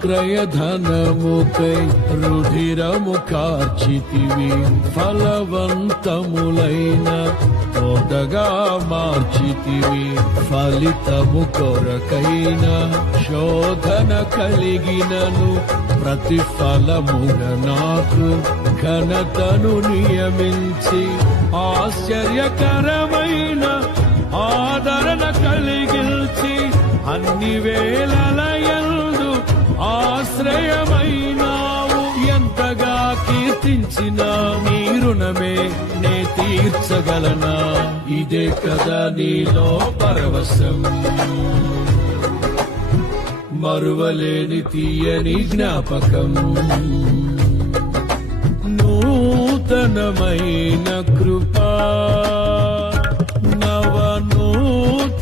క్రయధనముకై రుధిరము కార్చితివి, ఫలవంతములైన తోటగా మార్చితివి. ఫలితము కొరకైన శోధన కలిగినను ప్రతిఫలముగా నాకు ఘనతను నియమించి, ఆశ్చర్యకరమైన ఆదరణ కలిగిల్చి, అన్ని వేళలయందు ఆశ్రయమైనావు. ఎంతగా కీర్తించిన నీ రుణమే నే తీర్చగలనా? ఇదే కదా నీలో పరవశం, మరువలేని తీయని జ్ఞాపకం. నూతనమైన కృపా, నవనూతనమైన